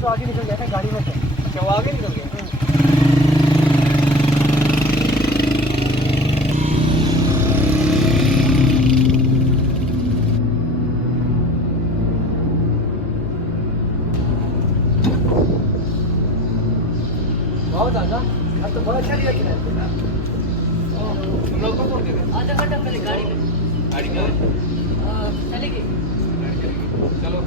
तो आगे निकल गया था गाड़ी में से। अच्छा वो आगे निकल गया। बहुत दादा अब तो बहुत अच्छा लिया तुमने। तुम लोग कब पहुंचे थे? आधा घंटा पहले गाड़ी में गाड़ी में चलेगी। चलो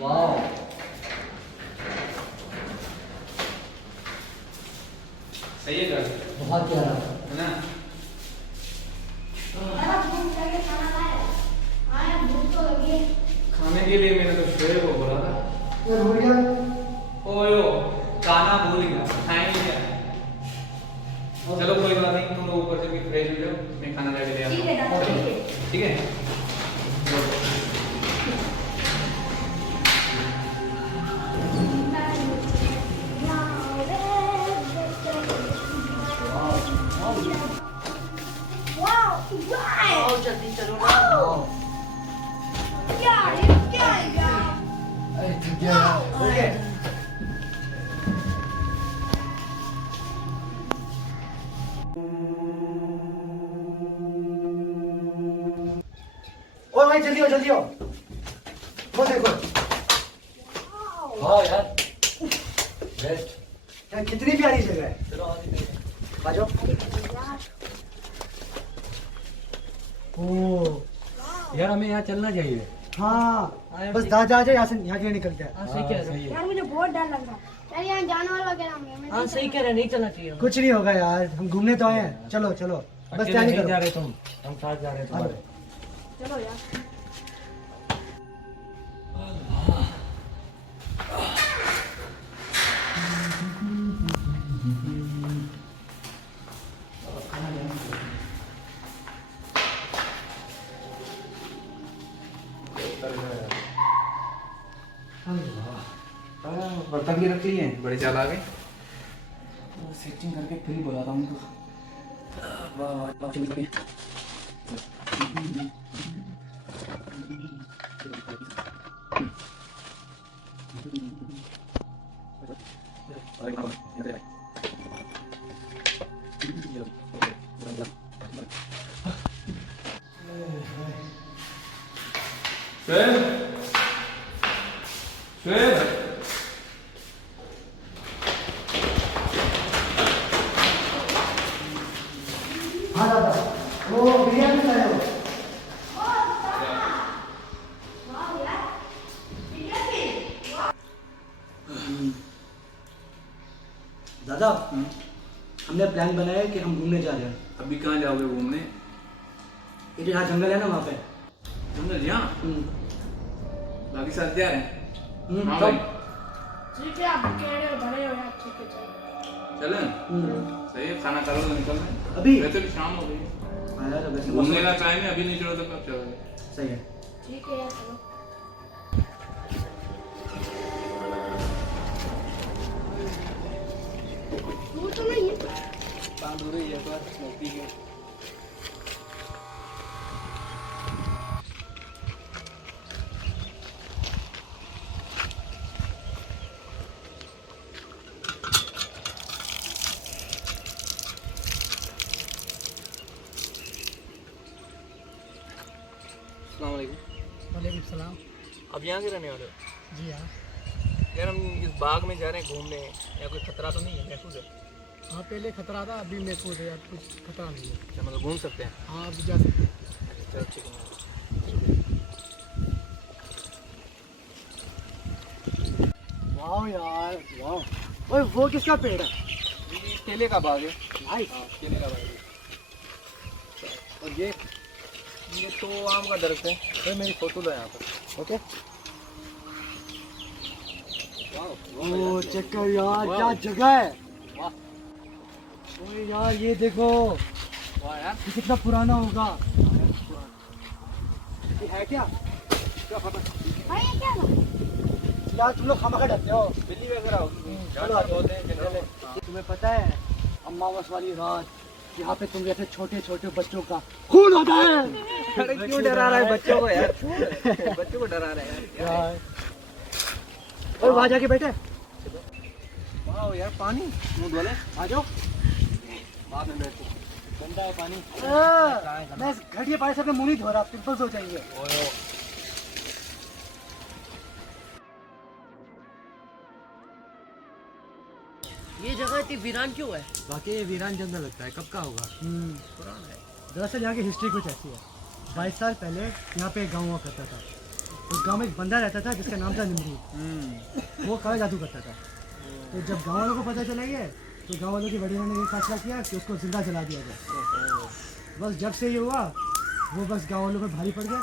वाह सही है गाड़ी बहुत प्यारा है ना। खाने के लिए मैंने तो शोएब को बोला था। ये भूल गया। ओयो खाना भूल गया खाएंगे क्या। चलो कोई बात नहीं तुम लोग ऊपर से भी फ्रेश हो जाओ मैं खाना रेडी ले आता हूँ। ठीक है और जल्दी चलो ना। अरे थक गया यार। ओके ओ भाई जल्दी आओ जल्दी आओ। वो देखो वाह यार बेस्ट यार कितनी प्यारी जगह है। चलो आ जाओ। ओ यार हमें यहाँ चलना चाहिए। हाँ बस जा जा जा यहाँ से निकलते हैं। हाँ सही कह रहे हो। यार मुझे बहुत डर लग रहा है यार, यहाँ जानवर वगैरह होंगे, मैं हाँ नहीं सही कह रहे हैं, नहीं चलना चाहिए। कुछ नहीं होगा यार हम घूमने तो आए हैं। चलो चलो बस अकेले क्या नहीं नहीं जा करो। रहे तुम, हम साथ जा रहे हैं तुम्हारे। चलो यार। बर्तन भी रख लिए हैं बड़े चाल आ गए। सेटिंग करके फिर ही बुलाता हूँ उनको। हाँ दादा वो बिरयानी खाए हो। दादा हमने प्लान बनाया है कि हम घूमने जा रहे हैं। अभी कहाँ जाओगे घूमने? ये जो यहाँ जंगल है ना वहाँ पे। जंगल यहाँ बाकी साथ जा रहे हैं। हाँ सब। भाई ठीक है, आप कह रहे हो बड़े हो यार, ठीक है चलो। चलें सही है खाना खा लो तो निकल रहे हैं। अभी वैसे भी शाम हो गई है। हाँ यार वैसे घूमने मौसम- का टाइम है अभी नहीं चलो तो कब चलोगे? सही है। ठीक है यार चलो। दूर तो नहीं है। कहाँ दूर है ये तो नजदीक है। अस्सलाम वालेकुम। वालेकुम सलाम। अब यहाँ के रहने वाले हो? जी हाँ। यार हम इस बाग में जा रहे हैं घूमने या कोई खतरा तो नहीं है? महफूज है? हाँ पहले खतरा था अभी महफूज है यार, कुछ खतरा नहीं है। अच्छा मतलब घूम सकते हैं? हाँ अभी जा सकते हैं। चलो ठीक है। वाह यार वाह। ओए वो किसका पेड़ है? ये केले का बाग है। नाइस। हाँ केले का बाग है। और ये तो आम का दरख्त है। भाई मेरी फोटो लो यहाँ पर। ओके। वाह ओ चेक कर यार क्या जगह है। वाह ओए यार ये देखो वाह यार ये कितना पुराना होगा। ये है क्या? क्या पता भाई ये क्या है? यार तुम लोग खामा खा डरते हो। बिल्ली वगैरह होगी। चलो आ जाओ। होते हैं जंगल है। तुम्हें पता है अमावस वाली रात यहाँ पे तुम जैसे छोटे छोटे बच्चों का खून होता है। अरे क्यों डरा रहा है बच्चों को यार? बच्चों को डरा रहा है यार। और वहाँ जाके बैठे वाह यार, पानी मुंह धो ले, आ जाओ। बाद में बैठो, गंदा है पानी। मैं घटिया पानी से अपने मुंह नहीं धो रहा, पिंपल्स हो जाएंगे। ये जगह इतनी वीरान क्यों है? बाकी ये वीरान जंगल लगता है, कब का होगा? पुराना है। दरअसल यहाँ की हिस्ट्री कुछ ऐसी है। 22 साल पहले यहाँ पे एक गाँव हुआ करता था। उस गांव में एक बंदा रहता था जिसका नाम था निमरूद। वो काला जादू करता था। तो जब गांव वालों को पता चला ये, तो गांव वालों की बड़ी ने ये फैसला किया कि उसको जिंदा जला दिया जाए। बस जब से ये हुआ, वो बस गांव वालों पर भारी पड़ गया।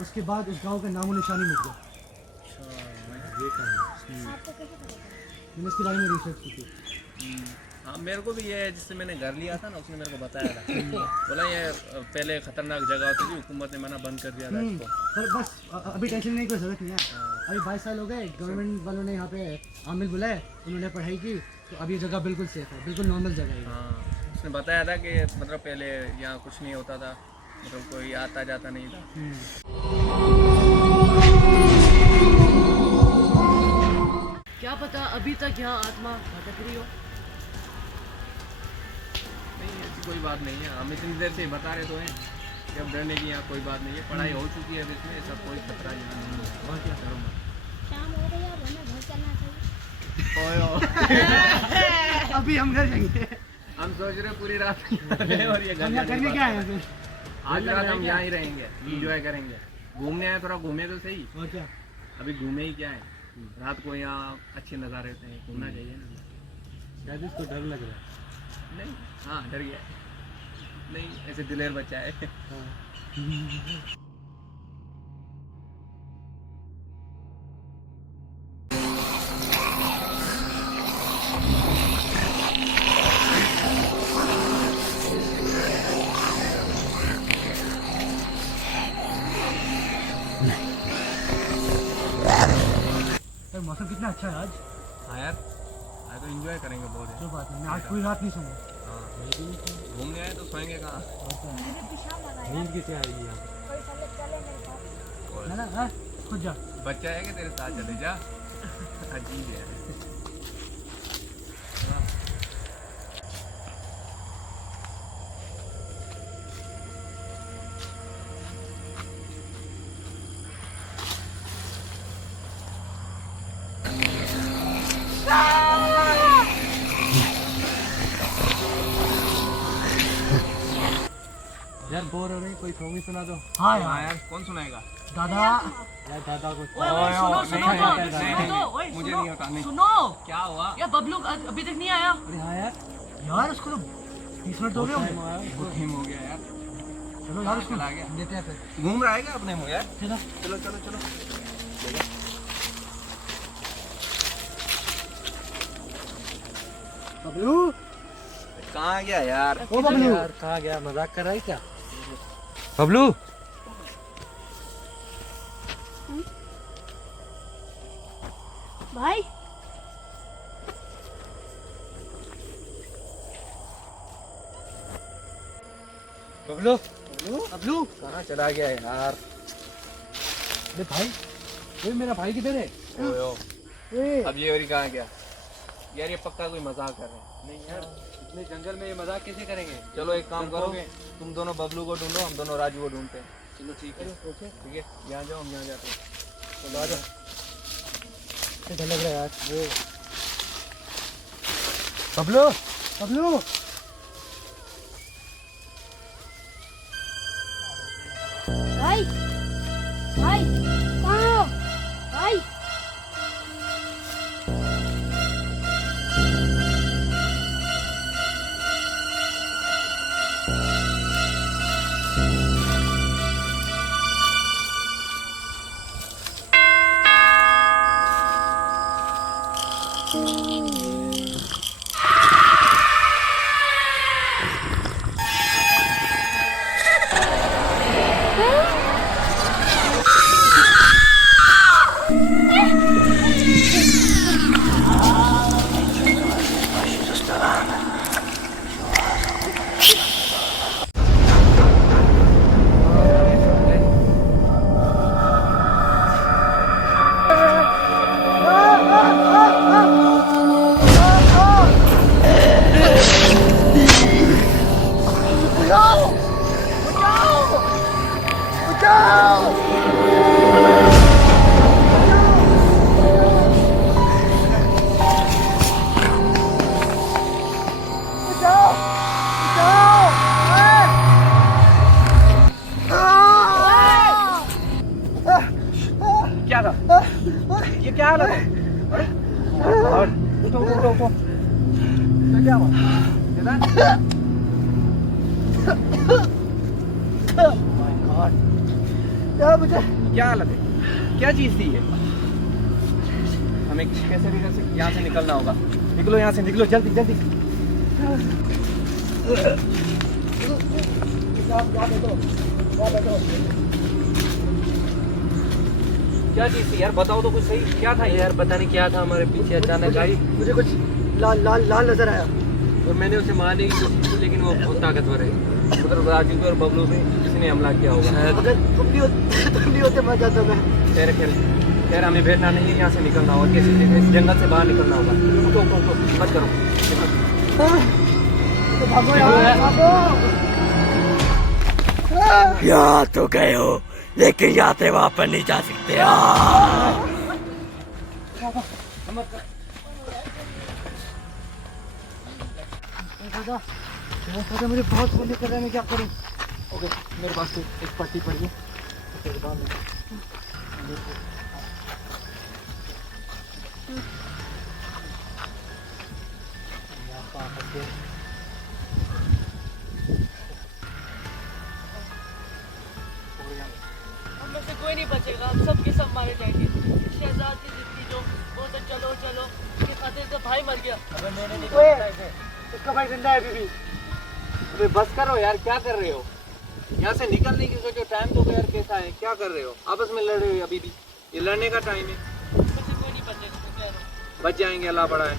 उसके बाद उस गांव का नामो निशानी मिट गया। मैंने इसके बारे में रिसर्च की थी। हाँ, मेरे को भी ये जिससे मैंने घर लिया था ना, उसने मेरे को बताया था। बोला ये पहले खतरनाक जगह होती थी, हुकूमत ने मना बंद कर दिया था इसको। पर बस अभी टेंशन लेने की कोई जरूरत नहीं है। अभी 22 साल हो गए, गवर्नमेंट वालों ने यहाँ पे आमिल बुलाए, उन्होंने पढ़ाई की, तो अब ये जगह बिल्कुल सेफ है, बिल्कुल नॉर्मल जगह है। हाँ, उसने बताया था कि मतलब पहले यहाँ कुछ नहीं होता था, मतलब कोई आता जाता नहीं था। क्या पता अभी तक यहाँ आत्मा भटक रही हो। नहीं, ऐसी कोई बात नहीं है। हम इतनी देर से बता रहे तो हैं कि अब डरने की यहाँ कोई बात नहीं है। पढ़ाई हो चुकी है, अब इसमें ऐसा कोई खतरा नहीं है। और क्या करो मत। शाम हो गई, अब हमें घर चलना चाहिए। अभी हम घर जाएंगे। हम सोच रहे पूरी रात और ये हम यहाँ करने क्या आए हैं? आज रात हम यहाँ ही रहेंगे, एंजॉय करेंगे। घूमने आए, थोड़ा घूमे तो सही। और क्या? अभी घूमे ही क्या है, रात को यहाँ अच्छे नज़ारे होते हैं, घूमना चाहिए ना। शायद इसको डर लग रहा है। नहीं, हाँ डर गया। नहीं, ऐसे दिलेर बच्चा है। यार मौसम कितना अच्छा है आज। हाँ यार, आज तो एंजॉय करेंगे बहुत है। जो बात है, मैं आज पूरी रात नहीं सोऊंगा। हाँ, घूमने आए तो सोएंगे कहाँ? नींद किसे आएगी यहाँ? है ना? हाँ, खुद जा। बच्चा है कि तेरे साथ चले जा। अजीब है। यार बोर हो रही, कोई सॉन्ग ही सुना दो। हाँ हाँ यार, यार, कौन सुनाएगा? दादा। यार दादा को ओए ओए सुनो सुनो नहीं, तो, नहीं, सुनो नहीं, तो, ओए मुझे सुनो, नहीं होता, नहीं। सुनो। क्या हुआ? यार बबलू अभी तक नहीं आया। अरे हाँ यार, यार उसको तो 30 मिनट हो गए होंगे। बहुत टाइम हो गया यार। चलो यार, उसको चला गया। लेते हैं फिर। घूम रहा है क्या अपने मुँह यार? चलो। चलो चलो चलो। बबलू, कहाँ गया यार? ओ बबलू। यार कहाँ गया? मजाक कर रहा है क्या? बबलू, भाई बबलू, बबलू, कहाँ चला गया यार? अरे भाई, ये मेरा भाई किधर है? ओयो, ए, अब ये और कहाँ गया? यार ये पक्का कोई मजाक कर रहे हैं। नहीं यार, इतने जंगल में ये मजाक कैसे करेंगे? चलो एक काम करो, तुम दोनों बबलू को ढूंढो, हम दोनों राजू को ढूंढते हैं। चलो ठीक है। ठीक है, यहाँ जाओ, हम यहाँ जाते हैं। चलो आ जाओ। डर लग रहा है यार। बबलू, बबलू, भाई भाई कहाँ हो भाई? क्या था? ये क्या हालत है? और उठो उठो उठो। क्या हुआ? क्या हालत है? क्या चीज थी ये? हमें कैसे भी कैसे यहाँ से निकलना होगा। निकलो यहाँ से, निकलो जल्दी जल्दी। क्या चीज थी यार, बताओ तो कुछ सही। क्या था यार पता नहीं क्या था, हमारे पीछे अचानक आई। मुझे कुछ लाल लाल लाल नजर आया और मैंने उसे मारने की कोशिश की, लेकिन वो बहुत ताकतवर है। मतलब राजू और बबलू पे किसी ने हमला किया होगा। अगर तुम नहीं होते मर जाता मैं। खैर हमें बैठना नहीं है, यहाँ से निकलना होगा। कैसे इस जंगल से बाहर निकलना होगा। उठो उठो उठो, मत करो। तो भागो यार, भागो। यहाँ तो गए हो, लेकिन यहाँ से वापस नहीं जा सकते। दादा मुझे बहुत फोन कर रहा है, मैं क्या करूँ? ओके, मेरे पास तो एक पट्टी पड़ी है। हम में से कोई नहीं बचेगा, हम सब के सब मारे जाएंगे। शहजाद की जिंदगी जो बोलते चलो चलो, उसके खातिर तो भाई मर गया। उसका भाई जिंदा है अभी भी। अबे बस करो यार, क्या कर रहे हो? यहाँ से निकलने की सोचो। टाइम तो यार कैसा है, क्या कर रहे हो? आपस में लड़ रहे हो अभी भी? ये लड़ने का टाइम है। हम में से कोई नहीं बचेगा, तो कह रहा हूँ। बच जाएंगे, अल्लाह बड़ा है।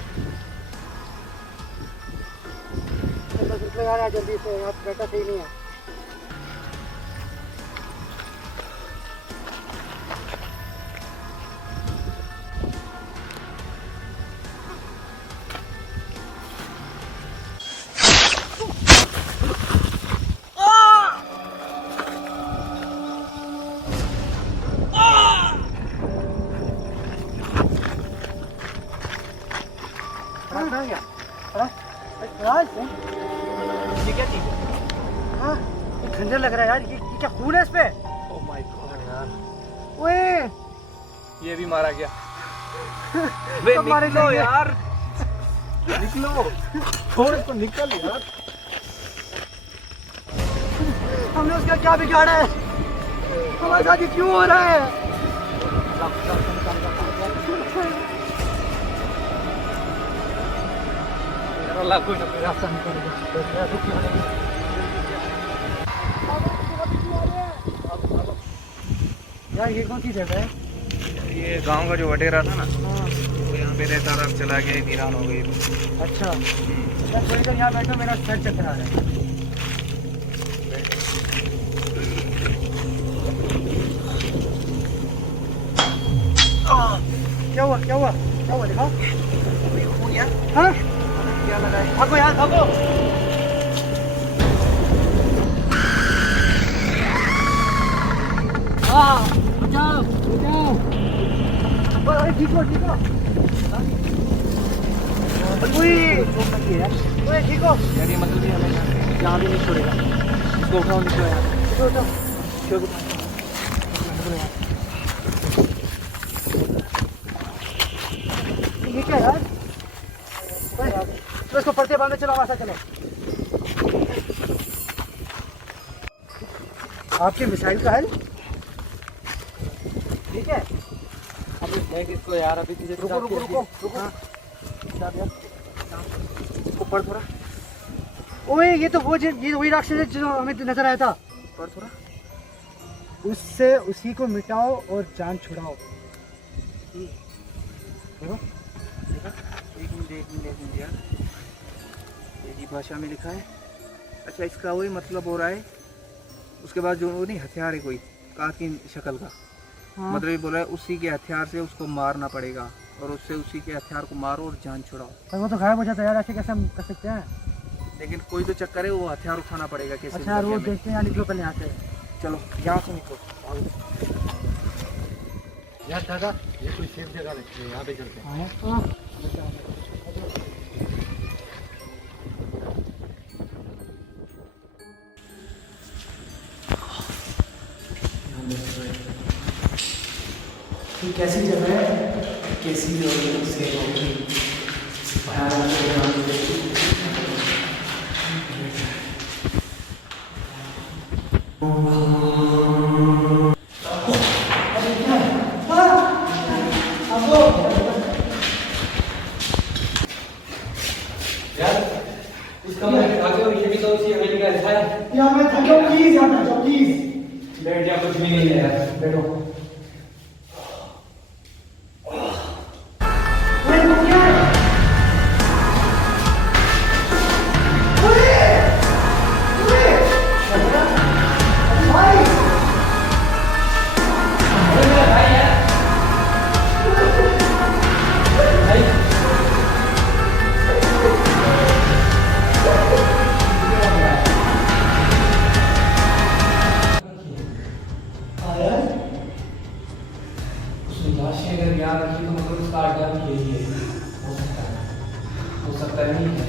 यार जल्दी से, यहाँ बैठा सही नहीं है। ये क्या चीज है? हाँ, ये खंजर लग रहा है यार। ये क्या खून है इस पे? ओह माय गॉड यार, ओए ये भी मारा गया। वे सब मारे निकलो जाएंगे। यार, निकलो, छोड़ इसको, निकल यार। हमने उसका क्या बिगाड़ा है? हमारे साथ ये क्यों हो रहा है? यार अल्लाह कोई ना कोई रास्ता निकालेगा। यार ये कौन सी जगह है? ये गांव का जो वडेरा था ना, वो यहाँ पे रहता था, चला गया, वीरान हो गई। अच्छा यार, थोड़ी देर यहाँ बैठो, मेरा सर चकरा रहा है। क्या हुआ क्या हुआ क्या हुआ? दिखाओ। हाँ? क्या लगा है? भागो यार, भागो। हाँ, बचाओ बचाओ। अरे ठीक हो ठीक हो। ओए ठीक हो यार ये मतलब ये हमें यहाँ भी नहीं छोड़ेगा। इसको उठाओ, निकलो यार। उठो उठो। छोड़ दो। ये क्या यार? ओए, तो इसको पढ़ते बांधे, चलो वहाँ से चलो। आपके मिसाइल का हल ठीक है? अबे देख इसको यार, अभी तुझे रुको रुको रुको रुको। हाँ। इसको पढ़ थोड़ा, ओए ये तो ये वही राक्षस है जो हमें नजर आया था। पढ़ थोड़ा। उससे उसी को मिटाओ और जान छुड़ाओ। देखो एक मिनट यार, ये जी भाषा में लिखा है। अच्छा, इसका वही मतलब हो रहा है। उसके बाद जो वो नहीं हथियार है कोई काट की शक्ल का, हाँ। मतलब ये बोल रहा है उसी के हथियार से उसको मारना पड़ेगा, और उससे उसी के हथियार को मारो और जान छुड़ाओ। पर वो तो गायब हो जाता है यार, ऐसे कैसे हम कर सकते हैं? लेकिन कोई तो चक्कर है, वो हथियार उठाना पड़ेगा कैसे। अच्छा यार, वो देखते हैं यार, निकलो पहले यहाँ से। चलो यहाँ से निकलो। यार दादा ये कोई सेफ जगह रखी है, यहाँ पे चलते हैं। ये कैसी जगह है, कैसी होगी सेफ होगी, भयानक यार इस कमरे में भागे हो, ये भी तो उसी हवेली का हिस्सा है। यहाँ पे थक जाओ प्लीज, यहाँ पे जाओ प्लीज। बैठ जा, कुछ भी नहीं है यार, बैठो। अगर ज्ञान रखी तो मतलब इसका आधार भी यही है। हो सकता है नहीं है।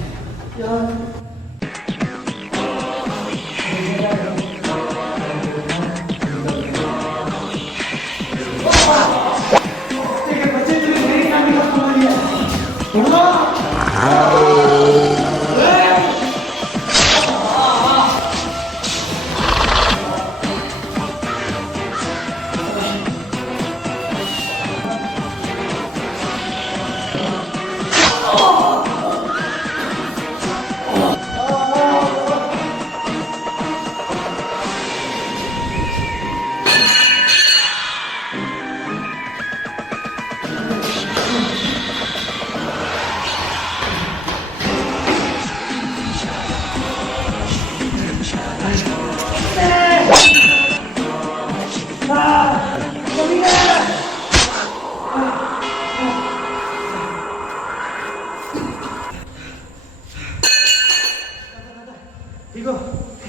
ठीक हो?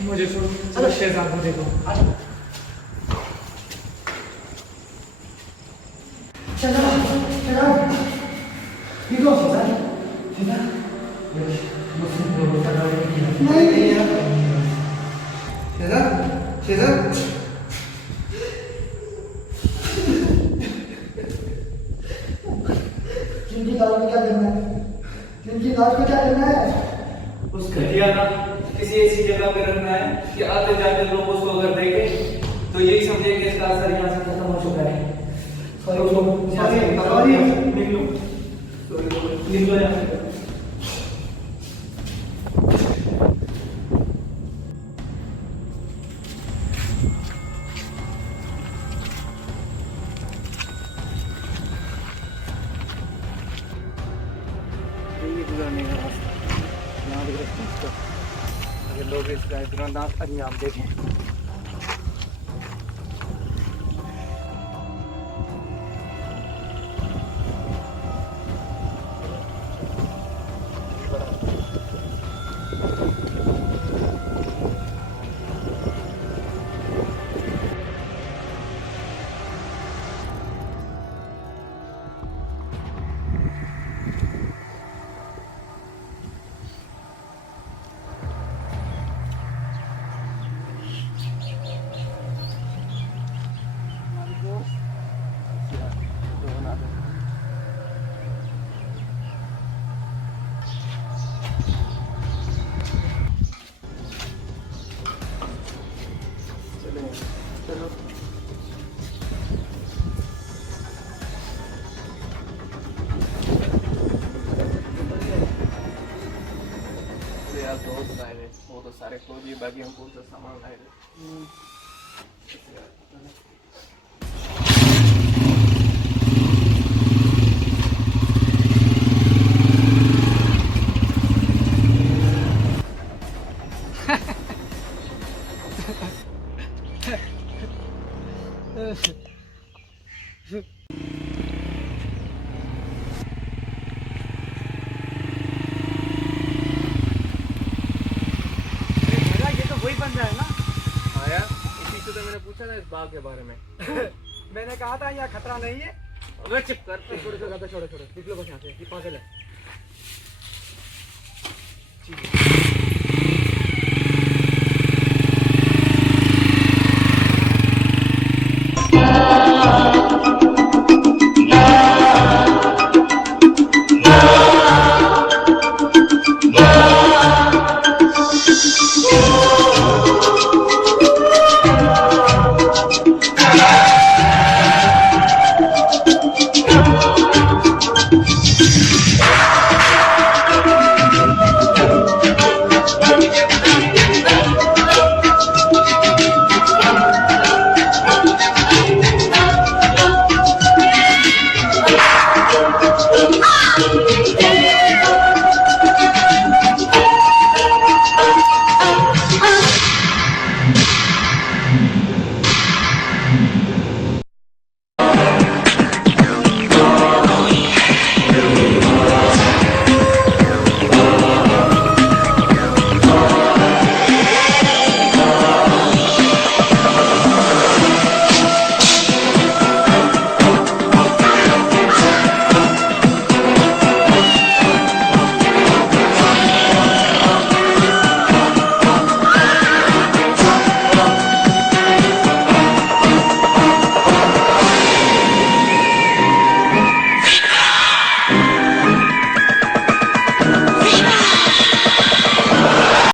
मुझे छोड़ो, चलो शहजाद को देखो। शहजाद, शहजाद, ठीक हो शहजाद? शहजाद, नहीं यार। शेज़ाद, शेज़ाद, जिनकी लाश को क्या करना है? जिनकी लाश को क्या करना है? उस घटिया ना किसी ऐसी जगह पे रखना है कि आते जाते लोग उसको अगर देखें तो यही समझे कि इसका असर यहाँ से खत्म हो चुका है। सॉरी, निकलो यहाँ से। ये गुजरने का रास्ता यहाँ देख रहे हैं इसको, अगर लोग इसका इतना अंजाम देखें। दोस्त आए थे, वो तो सारे खो दिए, बाकी हम कौन सा सामान लाए थे। हाँ यार, इसी से तो मैंने पूछा था इस बाघ के बारे में। मैंने कहा था यहाँ खतरा नहीं है। अबे चुप कर। छोड़ो छोड़ो छोड़ो छोड़ो, निकलो बस यहाँ से, ये पागल है।